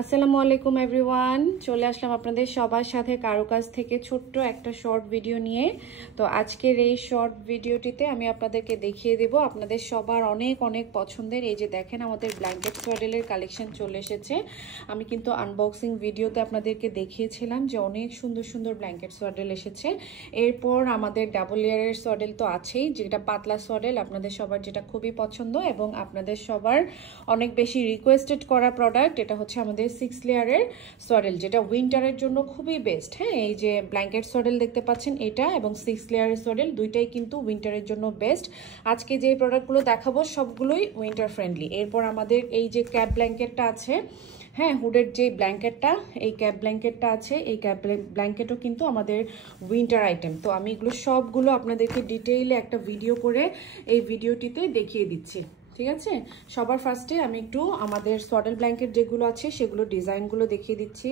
আসসালামু আলাইকুম এভরিওয়ান, চলে আসলাম আপনাদের সবার সাথে কারুকাজ থেকে ছোট্ট একটা শর্ট ভিডিও নিয়ে। তো আজকের এই শর্ট ভিডিওটিতে আমি আপনাদেরকে দেখিয়ে দেব আপনাদের সবার অনেক অনেক পছন্দের এই যে দেখেন আমাদের ব্ল্যাঙ্কেট সোয়াডেলের কালেকশন চলে এসেছে। আমি কিন্তু আনবক্সিং ভিডিওতে আপনাদেরকে দেখিয়েছিলাম যে অনেক সুন্দর সুন্দর ব্ল্যাঙ্কেট সোয়াডেল এসেছে। এরপর আমাদের ডাবল লেয়ারের সোয়াডেল তো আছেই, যেটা পাতলা সোয়াডেল আপনাদের সবার যেটা খুবই পছন্দ এবং আপনাদের সবার অনেক বেশি রিকোয়েস্টেড করা প্রোডাক্ট। এটা হচ্ছে আমাদের 6 লেয়ারের সোয়াডেল, যেটা উইন্টারের জন্য খুবই বেস্ট। হ্যাঁ, এই যে ব্ল্যাঙ্কেট সোয়াডেল দেখতে পাচ্ছেন এটা এবং 6 লেয়ারের সোয়াডেল দুইটাই কিন্তু উইন্টারের জন্য বেস্ট। আজকে যে প্রোডাক্টগুলো দেখাবো সবগুলোই উইন্টার ফ্রেন্ডলি। এরপর আমাদের এই যে ক্যাপ ব্ল্যাঙ্কেটটা আছে, হ্যাঁ হুডের যে ব্ল্যাঙ্কেটটা, এই ক্যাপ ব্ল্যাঙ্কেটটা আছে, এই ক্যাপ ব্ল্যাঙ্কেটও কিন্তু আমাদের উইন্টার আইটেম। তো আমি এগুলো সবগুলো আপনাদেরকে ডিটেইলে একটা ভিডিও করে এই ভিডিওটিতে দেখিয়ে দিচ্ছি, ঠিক আছে। সবার ফার্স্টে আমি একটু আমাদের সোয়াডেল ব্ল্যাঙ্কেট যেগুলো আছে সেগুলো ডিজাইনগুলো দেখিয়ে দিচ্ছি।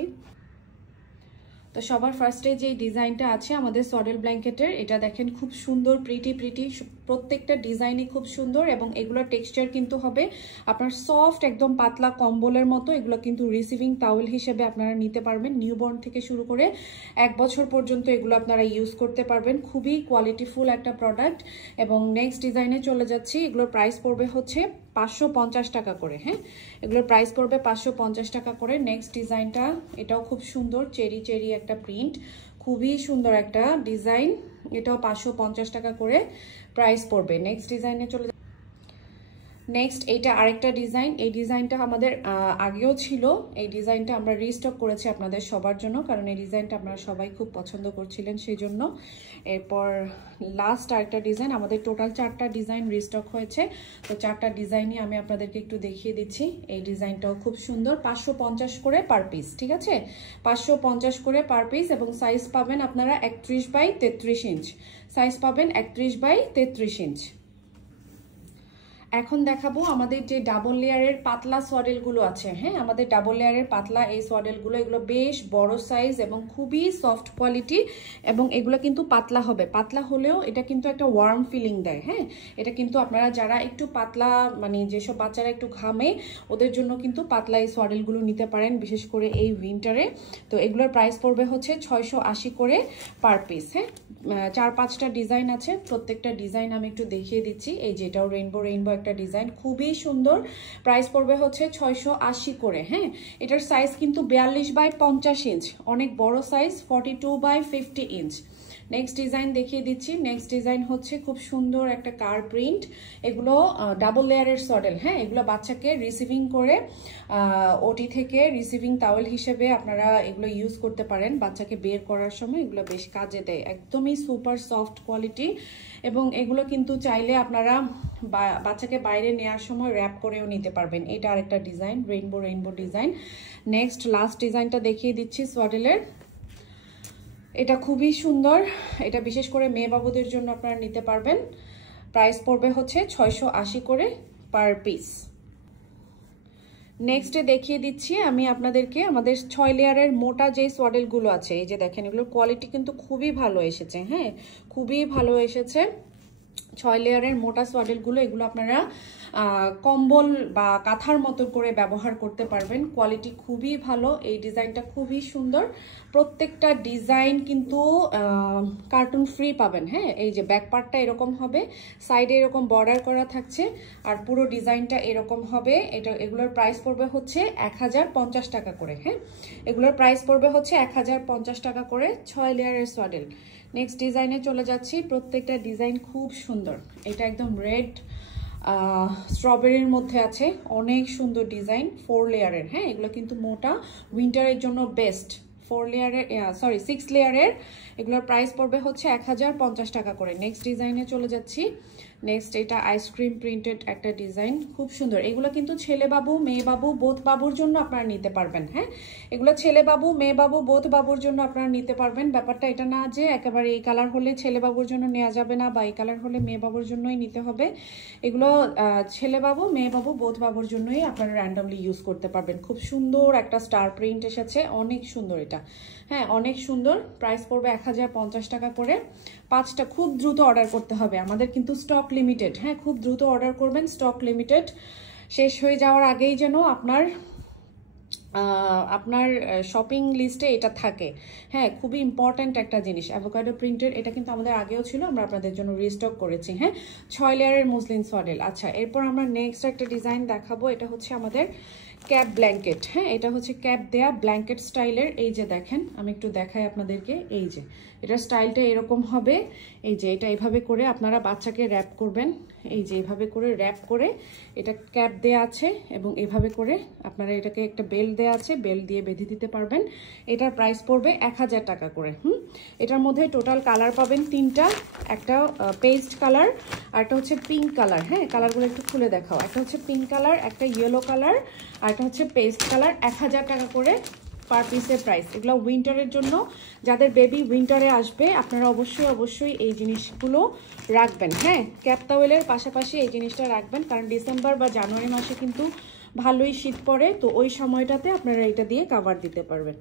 তো সবার ফার্স্টে যে ডিজাইনটা আছে আমাদের সোয়াডেল ব্ল্যাঙ্কেটের, এটা দেখেন খুব সুন্দর, প্রিটি প্রত্যেকটা ডিজাইনই খুব সুন্দর এবং এগুলোর টেক্সচার কিন্তু হবে আপনার সফট, একদম পাতলা কম্বলের মতো। এগুলো কিন্তু রিসিভিং টাওয়েল হিসেবে আপনারা নিতে পারবেন, নিউবর্ন থেকে শুরু করে 1 বছর পর্যন্ত এগুলো আপনারা ইউজ করতে পারবেন। খুবই কোয়ালিটিফুল একটা প্রোডাক্ট। এবং নেক্সট ডিজাইনে চলে যাচ্ছি। এগুলোর প্রাইস পড়বে হচ্ছে 550 টাকা করে। হ্যাঁ, এগুলোর প্রাইস পড়বে 550 টাকা করে। নেক্সট ডিজাইনটা, এটাও খুব সুন্দর, চেরি একটা প্রিন্ট, খুবই সুন্দর একটা ডিজাইন। এটাও 550 টাকা করে প্রাইস পড়বে। নেক্সট ডিজাইনে চলে নেক্সট এইটা আরেকটা ডিজাইন। এই ডিজাইনটা আমাদের আগেও ছিল, এই ডিজাইনটা আমরা রিস্টক করেছি আপনাদের সবার জন্য, কারণ এই ডিজাইনটা আপনারা সবাই খুব পছন্দ করছিলেন সেই জন্য। এরপর লাস্ট আরেকটা ডিজাইন, আমাদের টোটাল 4টা ডিজাইন রিস্টক হয়েছে। তো 4টা ডিজাইনই আমি আপনাদেরকে একটু দেখিয়ে দিচ্ছি। এই ডিজাইনটাও খুব সুন্দর, 550 করে পার পিস, ঠিক আছে, 550 করে পার পিস। এবং সাইজ পাবেন আপনারা 31/33 ইঞ্চ, সাইজ পাবেন 31/33 ইঞ্চ। এখন দেখাবো আমাদের যে ডাবল লেয়ারের পাতলা সোয়াডেলগুলো আছে। হ্যাঁ, আমাদের ডাবল লেয়ারের পাতলা এই সোয়াডেলগুলো, এগুলো বেশ বড় সাইজ এবং খুবই সফট কোয়ালিটি এবং এগুলো কিন্তু পাতলা হবে। পাতলা হলেও এটা কিন্তু একটা ওয়ার্ম ফিলিং দেয়। হ্যাঁ, এটা কিন্তু আপনারা যারা একটু পাতলা, মানে যেসব বাচ্চারা একটু ঘামে ওদের জন্য কিন্তু পাতলা এই সোয়াডেলগুলো নিতে পারেন, বিশেষ করে এই উইন্টারে। তো এগুলোর প্রাইস পড়বে হচ্ছে 680 করে পার পিস। হ্যাঁ, 4-5টা ডিজাইন আছে, প্রত্যেকটা ডিজাইন আমি একটু দেখিয়ে দিচ্ছি। এই যে এটাও রেইনবো একটা ডিজাইন, খুবই সুন্দর, প্রাইস পড়বে হচ্ছে 680 করে। হ্যাঁ, এটার সাইজ কিন্তু 42/50 ইঞ্চ, অনেক বড় সাইজ, 42/50 ইঞ্চ। নেক্সট ডিজাইন দেখিয়ে দিচ্ছি। নেক্সট ডিজাইন হচ্ছে খুব সুন্দর একটা কার প্রিন্ট। এগুলো ডাবল লেয়ারের সোয়াডেল। হ্যাঁ, এগুলো বাচ্চাকে রিসিভিং করে ওটি থেকে রিসিভিং টাওয়েল হিসেবে আপনারা এগুলো ইউজ করতে পারেন। বাচ্চাকে বের করার সময় এগুলো বেশ কাজে দেয়, একদমই সুপার সফট কোয়ালিটি। এবং এগুলো কিন্তু চাইলে আপনারা বাচ্চাকে বাইরে নেওয়ার সময় র্যাপ করেও নিতে পারবেন। এটা আরেকটা design, rainbow design. Next last ডিজাইনটা দেখিয়ে দিচ্ছি সোয়াডেলের। এটা খুবই সুন্দর, এটা বিশেষ করে মেয়ে বাবুদের জন্য আপনারা নিতে পারবেন। প্রাইস পড়বে হচ্ছে 680 করে পার পিস। নেক্সটে দেখিয়ে দিচ্ছি আমি আপনাদেরকে আমাদের 6 লেয়ারের মোটা যে সোয়াডেলগুলো আছে। এই যে দেখেন, এগুলোর কোয়ালিটি কিন্তু খুবই ভালো এসেছে। হ্যাঁ, খুবই ভালো এসেছে 6 লেয়ারের মোটা সোয়াডেলগুলো। এগুলো আপনারা কম্বল বা কাঁথার মতো করে ব্যবহার করতে পারবেন, কোয়ালিটি খুবই ভালো। এই ডিজাইনটা খুবই সুন্দর, প্রত্যেকটা ডিজাইন কিন্তু কার্টুন ফ্রি পাবেন। হ্যাঁ, এই যে ব্যাক পার্টটা এরকম হবে, সাইডে এরকম বর্ডার করা থাকছে আর পুরো ডিজাইনটা এরকম হবে। এগুলোর প্রাইস পড়বে হচ্ছে 1050 টাকা করে। হ্যাঁ, এগুলোর প্রাইস পড়বে হচ্ছে 1050 টাকা করে 6 লেয়ারের সোয়াডেল। নেক্সট ডিজাইনে চলে যাচ্ছি। প্রত্যেকটা ডিজাইন খুব সুন্দর, এটা একদম রেড স্ট্রবেরির মধ্যে আছে, অনেক সুন্দর ডিজাইন, 4 লেয়ারের। হ্যাঁ, এগুলো কিন্তু মোটা, উইন্টারের জন্য বেস্ট। 4 লেয়ারের, 6 লেয়ারের। এগুলোর প্রাইস পড়বে হচ্ছে 1050 টাকা করে। নেক্সট ডিজাইনে চলে যাচ্ছি। নেক্সট এটা আইসক্রিম প্রিন্টেড একটা ডিজাইন, খুব সুন্দর। এগুলো কিন্তু ছেলে বাবু মেয়ে বাবু বোথ বাবুর জন্য আপনারা নিতে পারবেন। হ্যাঁ, এগুলো ছেলে বাবু মেয়ে বাবু বোথ বাবুর জন্য আপনারা নিতে পারবেন। ব্যাপারটা এটা না যে একেবারে এই কালার হলে ছেলে বাবুর জন্য নেওয়া যাবে না বা এই কালার হলে মেয়ে বাবুর জন্যই নিতে হবে। এগুলো ছেলে বাবু মেয়ে বাবু বোথ বাবুর জন্যই আপনারা র্যান্ডমলি ইউজ করতে পারবেন। খুব সুন্দর একটা স্টার প্রিন্ট এসেছে, অনেক সুন্দর এটা। হ্যাঁ, অনেক সুন্দর। প্রাইস পড়বে 1050 টাকা করে। 5টা খুব দ্রুত অর্ডার করতে হবে, আমাদের কিন্তু স্টক লিমিটেড। হ্যাঁ, খুব দ্রুত অর্ডার করবেন, স্টক লিমিটেড। শেষ হয়ে যাওয়ার আগেই যেন আপনার শপিং লিস্টে এটা থাকে। হ্যাঁ, খুবই ইম্পর্ট্যান্ট একটা জিনিস। অ্যাভোকাডো প্রিন্টের, এটা কিন্তু আমাদের আগেও ছিল, আমরা আপনাদের জন্য রিস্টক করেছি। হ্যাঁ, 6 লেয়ারের মুসলিন সডেল। আচ্ছা, এরপর আমরা নেক্সট একটা ডিজাইন দেখাবো। এটা হচ্ছে আমাদের ক্যাপ ব্ল্যাঙ্কেট। হ্যাঁ, এটা হচ্ছে ক্যাপ দেয়া ব্ল্যাঙ্কেট স্টাইলের। এই যে দেখেন, আমি একটু দেখাই আপনাদেরকে। এই যে এটার স্টাইলটা এরকম হবে। এই যে এটা এভাবে করে আপনারা বাচ্চাকে র্যাপ করবেন। এই যে এভাবে করে র্যাপ করে, এটা ক্যাপ দেয়া আছে এবং এভাবে করে আপনারা এটাকে একটা বেল্ট দেয়া আছে, বেল্ট দিয়ে বেঁধে দিতে পারবেন। এটার প্রাইস পড়বে 1000 টাকা করে। এটার মধ্যে টোটাল কালার পাবেন 3টা। একটা পেস্ট কালার, আর একটা হচ্ছে পিঙ্ক কালার। হ্যাঁ, কালারগুলো একটু খুলে দেখাও। একটা হচ্ছে পিঙ্ক কালার, একটা ইয়েলো কালার, আর একটা হচ্ছে পেস্ট কালার। 1000 টাকা করে পার পিসের প্রাইস। এগুলো উইন্টারের জন্য, যাদের বেবি উইন্টারে আসবে আপনারা অবশ্যই এই জিনিসগুলো রাখবেন। হ্যাঁ, ক্যাপ টাওয়েলের পাশাপাশি এই জিনিসটা রাখবেন, কারণ ডিসেম্বর বা জানুয়ারি মাসে কিন্তু ভালোই শীত পড়ে। তো ওই সময়টাতে আপনারা এটা দিয়ে কাভার দিতে পারবেন।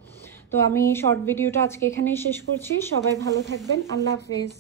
তো আমি শর্ট ভিডিওটা আজকে এখানেই শেষ করছি। সবাই ভালো থাকবেন। আল্লাহ হাফেজ।